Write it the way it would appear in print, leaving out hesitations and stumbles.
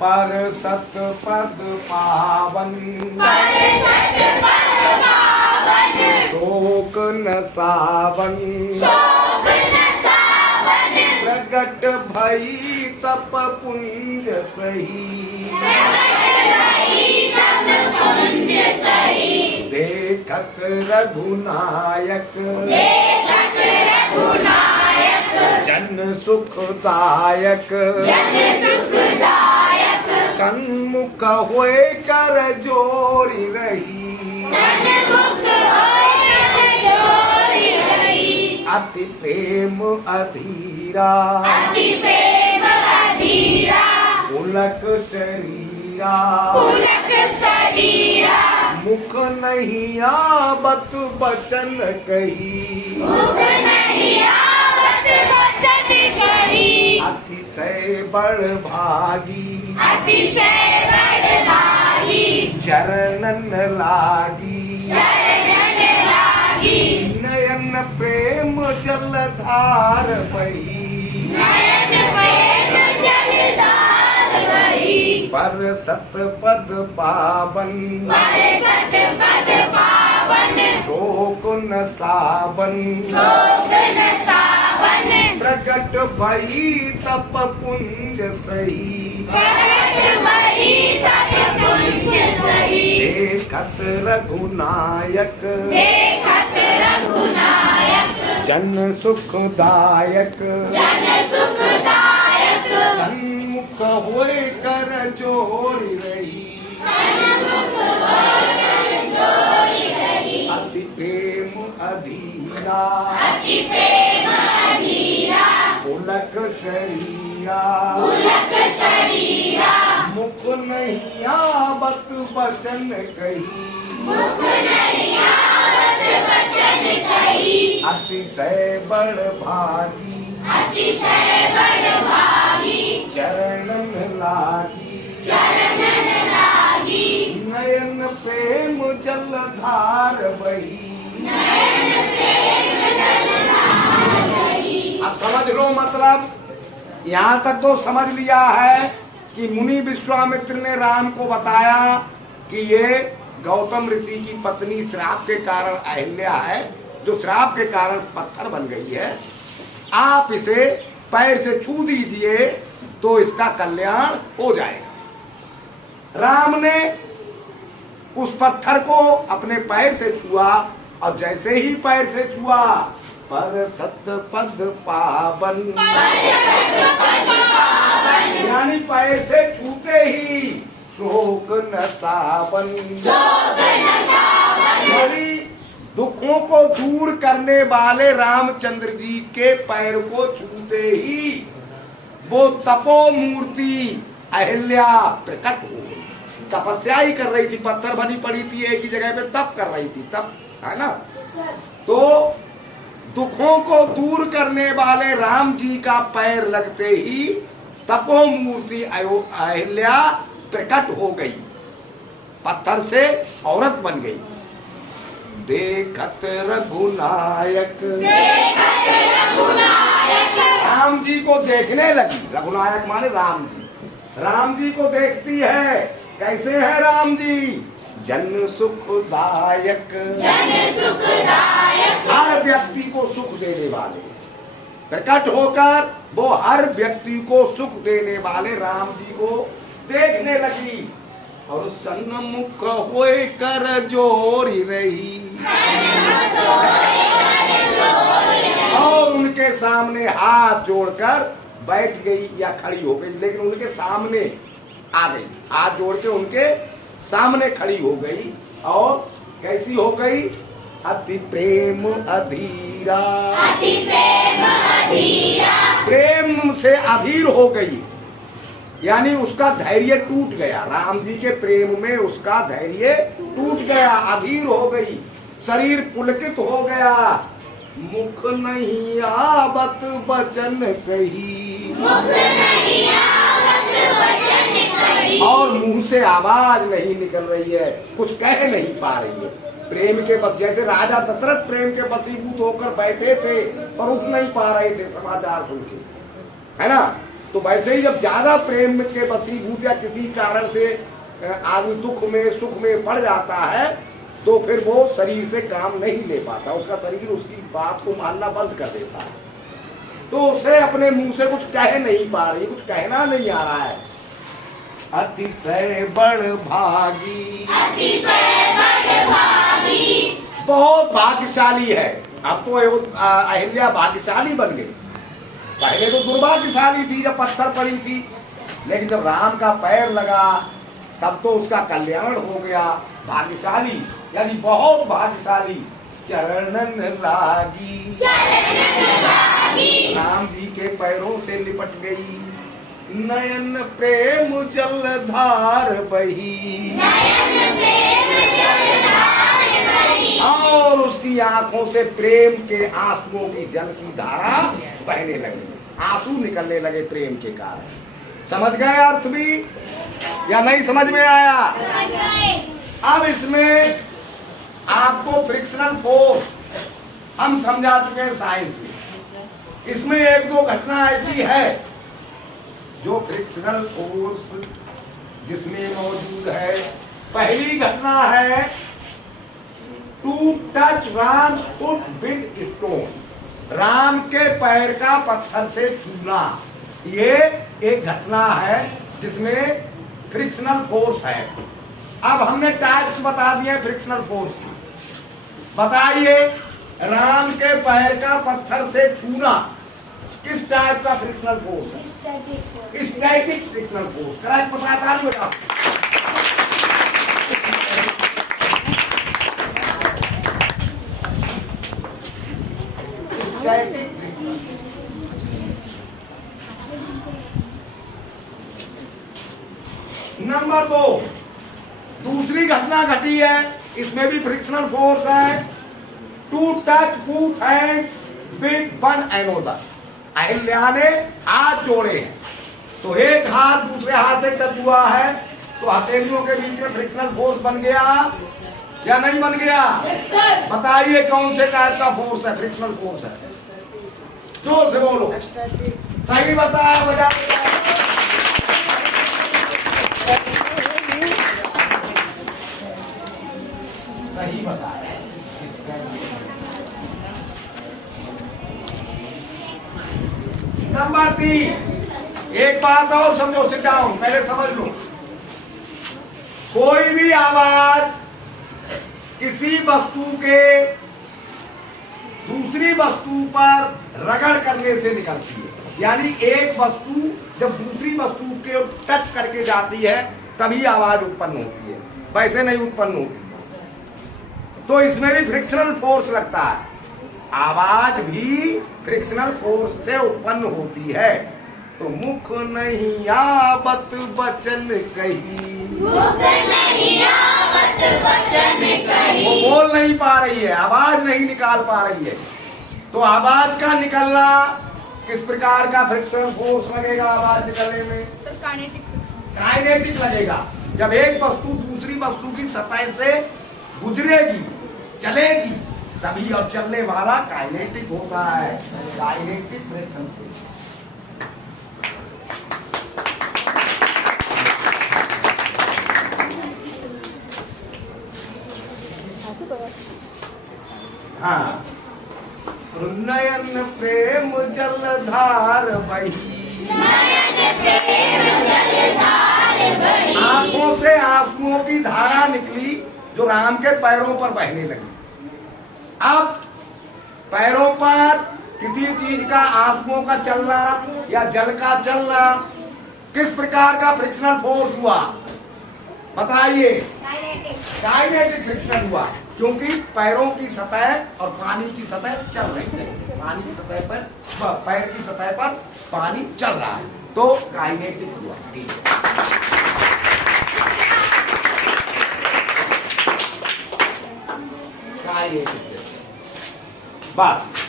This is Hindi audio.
पर सत पद पावन, शोक न सावन, प्रगट भई तप पुंज सही, देखत रघुनायक, जन सुखदायक, सन्मुख होए कर जोरी रही, अति प्रेम अधीरा, पुलक शरीरा, मुख नहीं आवत बचन कही, अतिशय बड़ भागी, चरणन लागी, नयन प्रेम जलधार बही, पर सत पद पावन, शोक न सावन, प्रगट भई तप पुंज सही, देखत रघुनायक, जन सुखदायक, सन्मुख होए कर जोरी रही, अति प्रेम अधीरा, पुलक शरीरा, मुख नहीं आवत बचन कही, अतिशय बड़ भागी, चरणन लागी, नयन प्रेम जलधार बही। अब समझ लो, मतलब यहाँ तक तो समझ लिया है कि मुनि विश्वामित्र ने राम को बताया कि ये गौतम ऋषि की पत्नी श्राप के कारण अहिल्या है, जो श्राप के कारण पत्थर बन गई है। आप इसे पैर से छू दीजिए तो इसका कल्याण हो जाएगा। राम ने उस पत्थर को अपने पैर से छुआ और जैसे ही पैर से छुआ, पर सत पद पावन, यानी पैर से छूते ही शोक न सावन, दुखों को दूर करने वाले रामचंद्र जी के पैर को छूते ही वो तपो मूर्ति अहिल्या प्रकट हो गई। तपस्या ही कर रही थी, पत्थर बनी पड़ी थी, एक ही जगह पे तप कर रही थी, तप है ना। तो दुखों को दूर करने वाले राम जी का पैर लगते ही तपो मूर्ति अहिल्या प्रकट हो गई, पत्थर से औरत बन गई। देखत रघुनायक, राम जी को देखने लगी। रघुनायक माने राम जी। राम जी को देखती है, कैसे है राम जी? जन सुखदायक, हर व्यक्ति को सुख देने वाले। प्रकट होकर वो हर व्यक्ति को सुख देने वाले राम जी को देखने लगी और सन्मुख होए कर जोरी रही, और उनके सामने हाथ जोड़कर बैठ गई या खड़ी हो गई, लेकिन उनके सामने आ गई, हाथ जोड़ के उनके सामने खड़ी हो गई। और कैसी हो गई? अति प्रेम अधीरा, प्रेम से अधीर हो गई, यानी उसका धैर्य टूट गया। राम जी के प्रेम में उसका धैर्य टूट गया, अधीर हो गई, शरीर पुलकित हो गया। मुख नहीं आवत वचन कही, और मुंह से आवाज नहीं निकल रही है, कुछ कह नहीं पा रही है। प्रेम के बस, जैसे राजा दशरथ प्रेम के वशीभूत होकर बैठे थे पर उठ नहीं पा रहे थे समाचार सुन के, है ना। तो वैसे ही जब ज्यादा प्रेम के वशीभूत या किसी कारण से आदमी दुख में सुख में पड़ जाता है तो फिर वो शरीर से काम नहीं ले पाता, उसका शरीर उसकी बात को मानना बंद कर देता है। तो उसे अपने मुंह से कुछ कह नहीं पा रही, कुछ कहना नहीं आ रहा है। अतिशय बड़ भागी, अतिशय बड़ भागी, बहुत भाग्यशाली है। अब तो अहिल्या भाग्यशाली बन गई। पहले तो दुर्भाग्यशाली थी जब पत्थर पड़ी थी, लेकिन जब राम का पैर लगा तब तो उसका कल्याण हो गया। भाग्यशाली यानी बहुत भाग्यशाली। चरणन लागी, राम जी के पैरों से लिपट गई। नयन प्रेम जलधार बही, और उसकी आंखों से प्रेम के आंसुओं की जल की धारा बहने लगी, आंसू निकलने लगे प्रेम के कारण। समझ गए अर्थ भी या नहीं समझ में आया? अब इसमें आपको फ्रिक्शनल फोर्स हम समझा चुके हैं साइंस में। इसमें एक दो घटना ऐसी है जो फ्रिक्शनल फोर्स जिसमें मौजूद है। पहली घटना है to touch Ram foot with stone, Ram के पैर का पत्थर से छूना। ये एक घटना है जिसमें फ्रिक्शनल फोर्स है। अब हमने टाइप्स बता दिए फ्रिक्शनल फोर्स की। बताइए, राम के पैर का पत्थर से छूना किस टाइप का फ्रिक्शनल फोर्स है? Static frictional force. करेक्ट बताया नहीं बेटा? नंबर 2, दूसरी घटना घटी है, इसमें भी फ्रिक्शनल फोर्स है। To touch two hands with one another, Ahilya ने हाथ जोड़े हैं तो एक हाथ दूसरे हाथ से टच हुआ है तो हथेलियों के बीच में फ्रिक्शनल फोर्स बन गया या नहीं बन गया? बताइए कौन से टाइप का फोर्स है? फ्रिक्शनल फोर्स है। जोर से बोलो। सही बताया, बजा सही बताया। नंबर 3, एक बात और समझो, सिट डाउन, पहले समझ लो। कोई भी आवाज किसी वस्तु के दूसरी वस्तु पर रगड़ करने से निकलती है, यानी एक वस्तु जब दूसरी वस्तु के टच करके जाती है तभी आवाज उत्पन्न होती है, वैसे नहीं उत्पन्न होती। तो इसमें भी फ्रिक्शनल फोर्स लगता है। आवाज भी फ्रिक्शनल फोर्स से उत्पन्न होती है। तो मुख नहीं आवत वचन कही, मुख नहीं आवत वचन कही, वो बोल नहीं पा रही है, आवाज नहीं निकाल पा रही है। तो आवाज का निकलना किस प्रकार का फ्रिक्शनल फोर्स लगेगा? आवाज निकलने में काइनेटिक लगेगा। जब एक वस्तु दूसरी वस्तु की सतह से गुजरेगी, चलेगी, तभी और चलने वाला काइनेटिक होता है। Kinetic friction force. हाँ, नयन प्रेम जलधार बही, आंखों से आंसुओं की धारा निकली जो राम के पैरों पर बहने लगी। अब पैरों पर किसी चीज का आंसुओं का चलना या जल का चलना किस प्रकार का फ्रिक्शनल फोर्स हुआ? बताइए। काइनेटिक फ्रिक्शनल हुआ, क्योंकि पैरों की सतह और पानी की सतह चल रही है। पानी की सतह पर, पैर की सतह पर पानी चल रहा है, तो काइनेटिक हुआ। काइनेटिक बस।